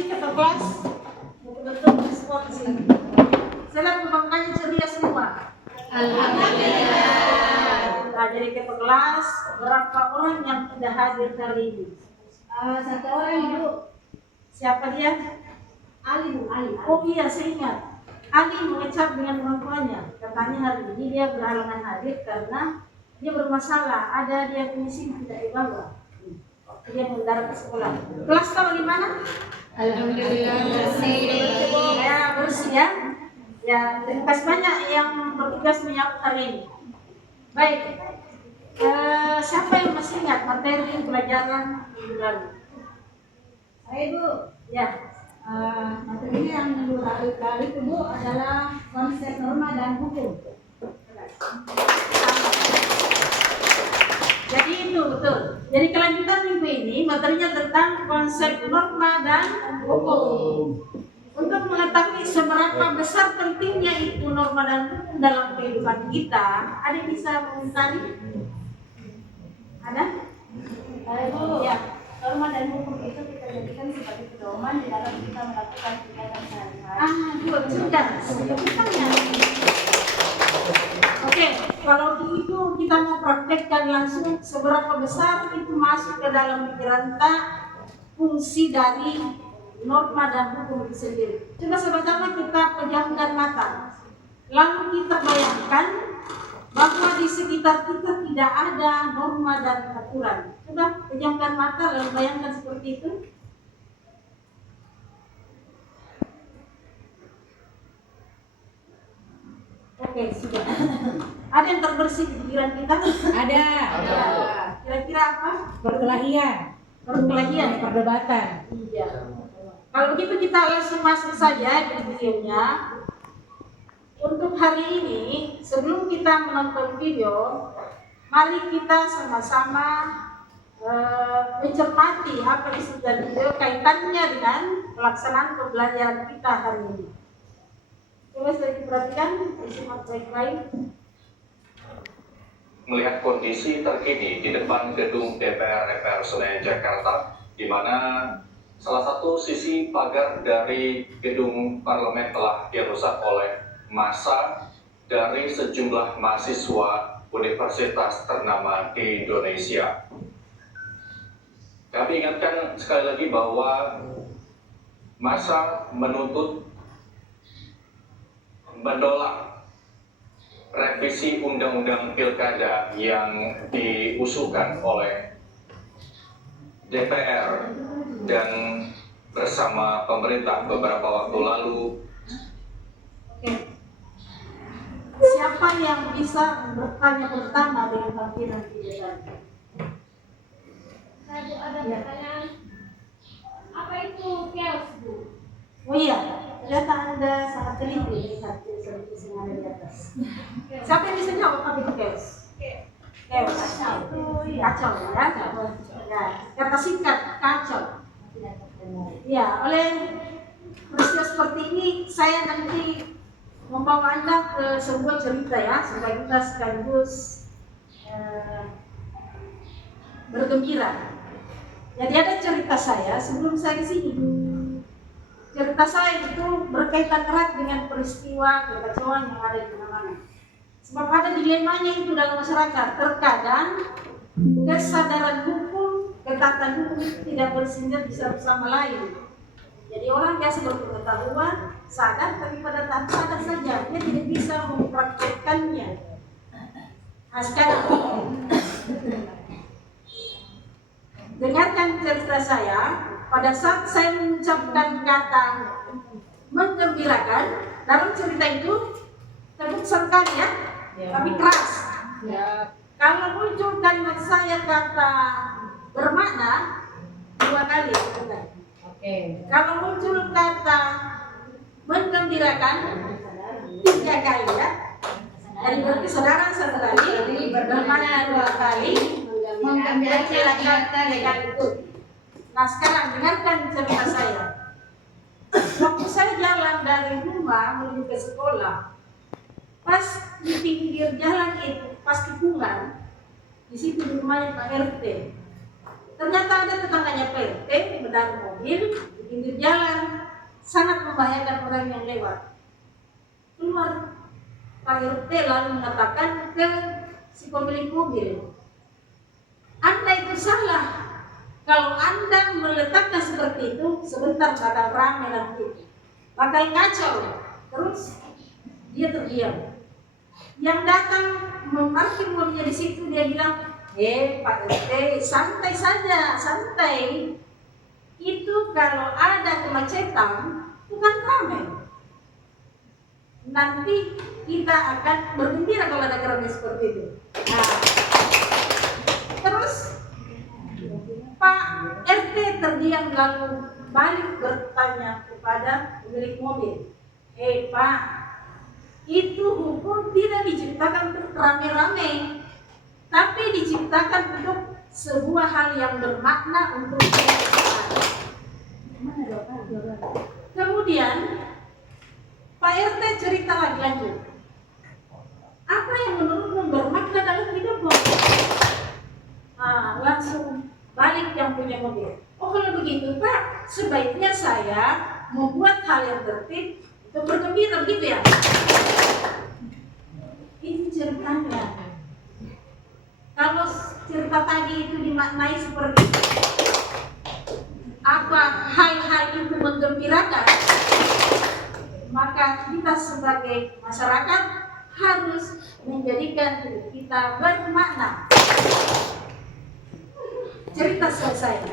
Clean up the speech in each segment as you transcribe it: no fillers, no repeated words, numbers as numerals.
kasih ke kelas, betul-betul respons ini. Saya pembangkanya ceria semua. Alhamdulillah. Nah, jadi ke kelas, berapa orang yang tidak hadir hari ini? Satu orang Ibu. Siapa dia? Ali Bu, Ali. Oh iya, saya ingat. Ali mengecap dengan orang tuanya. Katanya hari ini dia berhalangan hadir karena dia bermasalah. Ada dia punya SIM tidak dibawa. Dia mendarat ke sekolah. Kelas tahu di mana? Alhamdulillah bersih. Ya, bersih ya. Ya, terima kasih banyak yang bertugas menyambut hari ini. Baik. Siapa yang masih ingat materi pelajaran minggu lalu? Saya Bu. Ya. Materinya yang minggu lalu itu Bu adalah konsep norma dan hukum. Jadi itu betul. Jadi kelanjutan minggu ini materinya tentang konsep norma dan hukum. Untuk mengetahui seberapa besar pentingnya itu norma dan hukum dalam kehidupan kita, ada yang bisa mengomentari? Ada? Bu, Ya. norma dan hukum itu kita jadikan sebagai pedoman di dalam kita melakukan kegiatan sehari-hari. Good, sudah. Sebetulnya. Oke, kalau begitu kita mau praktekkan langsung seberapa besar itu masuk ke dalam pikiran kita fungsi dari norma dan hukum itu sendiri. Coba sama-sama kita pejamkan mata. Lalu kita bayangkan bahwa di sekitar kita tidak ada norma dan aturan. Coba pejamkan mata lalu bayangkan seperti itu. Oke, sudah. Ada yang terbersih di pikiran kita? Ada. Kira-kira apa? Perkelahian. Perkelahian. Perdebatan. Iya. Kalau begitu kita langsung masuk saja di videonya. Untuk hari ini, sebelum kita menonton video, mari kita sama-sama mencermati apa isi dari video kaitannya dengan pelaksanaan pembelajaran kita hari ini. Coba saya diperhatikan, disimak baik-baik. Melihat kondisi terkini di depan gedung DPR Senayan Jakarta, di mana salah satu sisi pagar dari gedung parlemen telah dirusak oleh massa dari sejumlah mahasiswa universitas ternama di Indonesia. Kami ingatkan sekali lagi bahwa massa menolak revisi Undang-Undang Pilkada yang diusulkan oleh DPR dan bersama pemerintah beberapa waktu lalu. Oke. Siapa yang bisa bertanya pertama dengan tampilan video tadi? Saya Bu ada pertanyaan. Apa itu chaos Bu? Oh iya, ternyata Anda sangat teliti melihat tulisan-tulisan yang ada di atas. Siapa yang bisa jawab apa itu chaos? Chaos. Kacau ya. Ya. Kata singkat kacau. Ya, oleh peristiwa seperti ini saya nanti membawa Anda ke sebuah cerita ya, supaya kita sekaligus bergembira. Jadi ada cerita saya sebelum saya ke sini. Cerita saya itu berkaitan erat dengan peristiwa kekacauan yang ada di mana-mana. Sebab ada dilemanya itu dalam masyarakat. Terkadang kesadaran hukum, ketaatan hukum itu tidak bersinergi satu sama lain. Jadi orang biasa berpengetahuan, sadar, tapi pada tahap sadar saja dia tidak bisa mempraktekkannya. Nah, sekarang dengarkan cerita saya. Pada saat saya mengucapkan kata menggembirakan, dalam cerita itu terbuk sekali ya, tapi keras. Kalau muncul kalimat saya kata bermakna, 2 kali. Oke. Kalau muncul kata menggembirakan, 3 kali ya. Jadi berarti saudara 1 kali, bermakna 2 kali, menggembirakan 3 kali itu. Nah sekarang dengarkan cerita saya. Waktu saya jalan dari rumah menuju ke sekolah, pas di pinggir jalan itu, pas tikungan, di situ di rumahnya Pak RT. Ternyata ada tetangganya Pak RT, benar mobil, pinggir jalan, sangat membahayakan orang yang lewat. Keluar Pak RT lalu mengatakan ke si pemilik mobil, Anda itu salah. Kalau Anda meletakkan seperti itu, sebentar bakal ramai nanti, bakal kacau. Terus dia terdiam. Yang datang memarkir mobilnya di situ, dia bilang, Pak RT, santai saja, santai. Itu kalau ada kemacetan, bukan ramai. Nanti kita akan bergembira kalau ada keramaian seperti itu. Nah, terus Pak RT terdiam lalu balik bertanya kepada pemilik mobil, Pak, itu hukum tidak diciptakan untuk rame-rame, tapi diciptakan untuk sebuah hal yang bermakna untuk kita. Kemudian Pak RT cerita lagi lanjut, apa yang menurutmu bermakna dalam hidupmu? Langsung balik yang punya mobil, kalau begitu Pak, sebaiknya saya membuat hal yang tertib untuk bergembira, begitu ya? Ini ceritanya. Kalau cerita tadi itu dimaknai seperti itu, apa hal-hal itu menggembirakan, maka kita sebagai masyarakat harus menjadikan hidup kita bermakna. Cerita selesai.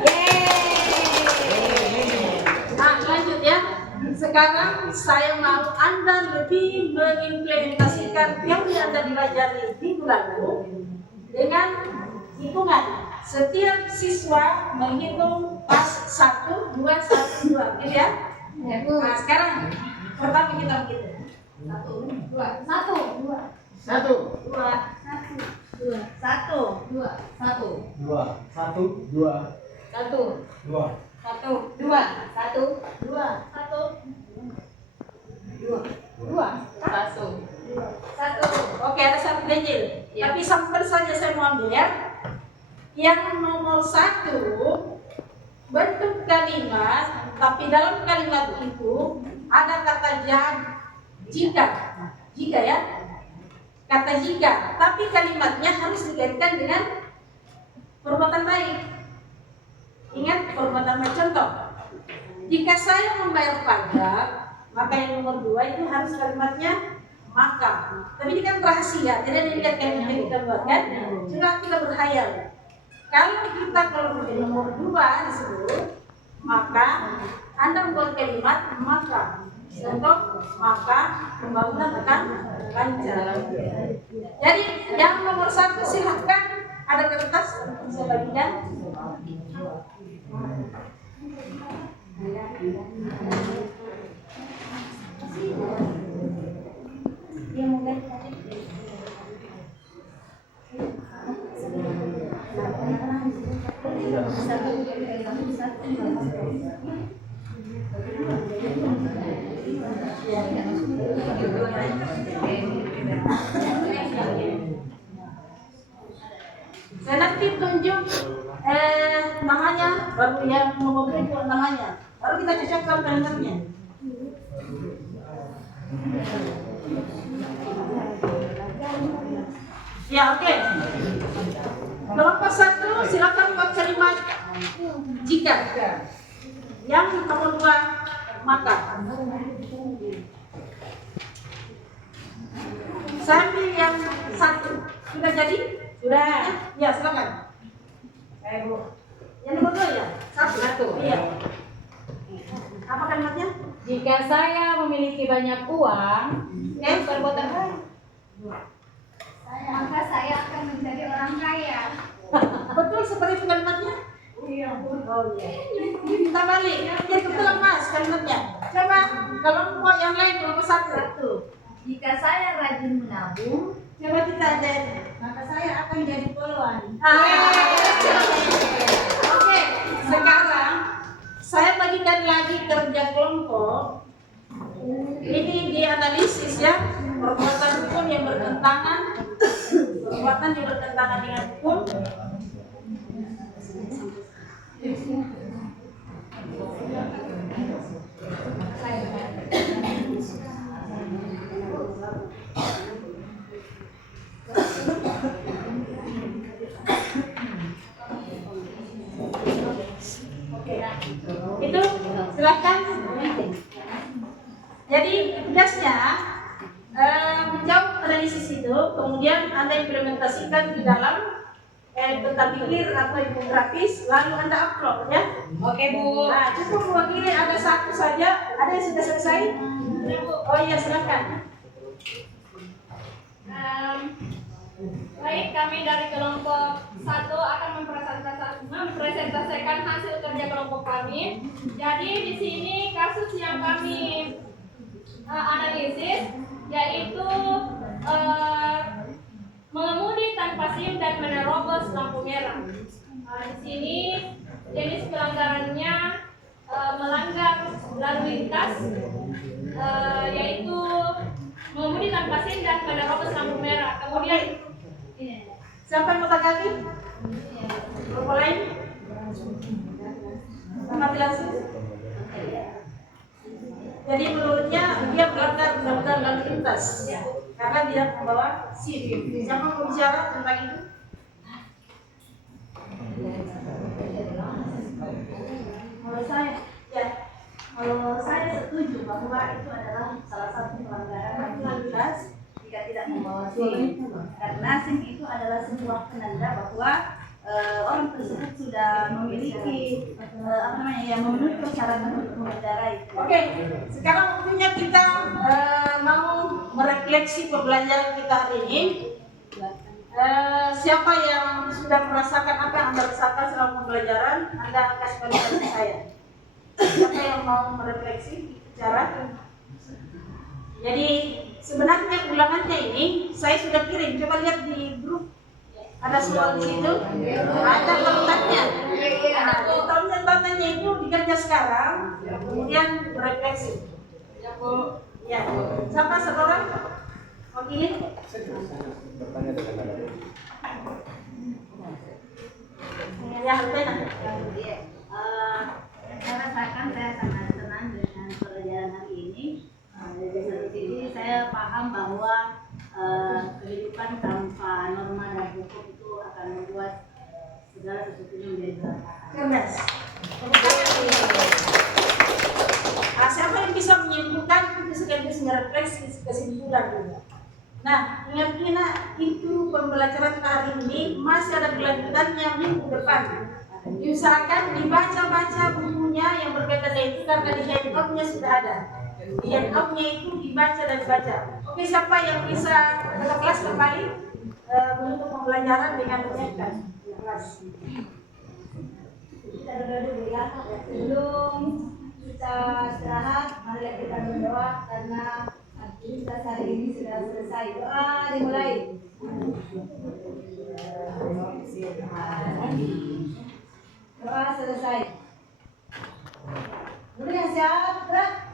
Nah, lanjut ya. Sekarang saya mau Anda lebih mengimplementasikan teori yang Anda pelajari minggu lalu dengan hitungan. Setiap siswa menghitung pas 1, 2, 1, 2, gitu ya? Nah, sekarang pertama kita begitu. 1, 2, 1, 2, 1, 2, 1, 2, 1, 2, 1, 2, 1, 2, 1, 2, 1, 2, 1, 2, 1, 2, 1. Oke, ada satu ganjil. Tapi sampai saja saya mau ambil ya. Yang nomor 1, bentuk kalimat, tapi dalam kalimat itu ada kata jika ya, kata jika, tapi kalimatnya harus dikaitkan dengan perbuatan baik. Ingat perbuatan baik. Contoh, jika saya membayar pajak, maka yang nomor 2 itu harus kalimatnya maka. Tapi ini kan rahasia, tidak dilihat kalimat yang kita buat kan. Coba kita berhayal. Kalau di nomor 2 disebut maka, Anda membuat kalimat maka. Contoh, maka pembangunan akan lancar. Jadi yang nomor 1 silahkan, ada kertas bisa bagikan. Dia mau saya nanti tunjuk namanya, baru yang nomor 2 namanya, baru kita cocokkan kalimatnya. Ya, oke. Kelompok 1 silakan buat kalimat jika. Yang nomor 2 maka. Saya ambil yang 1. Sudah jadi? Sudah. Ya, silakan. Bu. Yang nomor 2 ya? 1. Iya. Apa kalimatnya? Jika saya memiliki banyak uang, perbuatan baik. Maka saya akan menjadi orang kaya. Betul seperti itu kalimatnya? Iya. Oh iya. Kita balik. Ya betul Mas kalimatnya. Coba kalau mau yang lain nomor 1. Jika saya rajin menabung, Coba kita ada. maka saya akan jadi poluan. Oke. Sekarang saya bagikan lagi kerja kelompok. Ini dianalisis ya, perbuatan hukum yang bertentangan, dengan hukum. silakan. Jadi tugasnya menjawab analisis itu, kemudian Anda implementasikan di dalam peta pikir atau infografis, lalu Anda upload ya. Oke Bu. Nah, cukup mewakili ada satu saja. Ada yang sudah selesai? Oh iya, silakan. Baik, kami dari kelompok 1 akan mempresentasikan hasil kerja kelompok kami. Jadi di sini kasus yang kami analisis yaitu mengemudi tanpa SIM dan menerobos lampu merah. Di sini jenis pelanggarannya melanggar lalu lintas, yaitu mengemudi tanpa SIM dan menerobos lampu merah. Kemudian Siapa yang mau tanggapi? Mulai. Tanggapi langsung. Jadi menurutnya dia melanggar undang-undang lalu lintas karena dia membawa SIM. Siapa mau bicara tentang itu? Kalau saya setuju bahwa itu adalah salah satu pelanggaran lalu lintas jika tidak membawa SIM, karena SIM itu adalah sebuah penanda bahwa orang tersebut sudah memiliki memenuhi persyaratan untuk mengendarai. Oke, sekarang waktunya kita mau merefleksi pembelajaran kita hari ini. Siapa yang sudah merasakan apa yang Anda rasakan selama pembelajaran, Anda kasih balik ke saya. Siapa yang mau merefleksi bicara? Jadi sebenarnya ulangannya ini saya sudah kirim. Coba lihat di grup. Ada soal di situ. Ada tautannya. Tautannya itu dikerja sekarang, kemudian merefleksi. Ya. Siapa seorang? Oke. Ya, Alpena. Saya rasakan saya sangat senang dengan pelajaran hari ini. Dari satu sisi saya paham bahwa kehidupan tanpa norma dan hukum itu akan membuat segala sesuatunya menjadi berantakan. Keras. Siapa yang bisa menyimpulkan itu sekaligus merefleksi kesimpulan juga. Nah, ingat itu pembelajaran hari ini masih ada kelanjutannya minggu depan. Diusahakan dibaca-baca bukunya yang berkaitan dengan itu karena di handout-nya sudah ada. Di handout-nya itu dibaca dan dibaca. Oke, siapa yang bisa ke kelas kembali menutup pembelajaran dengan menyiapkan kelas? Kita dulu ya. Sebelum kita istirahat, mari kita berdoa karena aktivitas hari ini sudah selesai. Doa dimulai. Doa selesai. Dulu yang siap, gerak.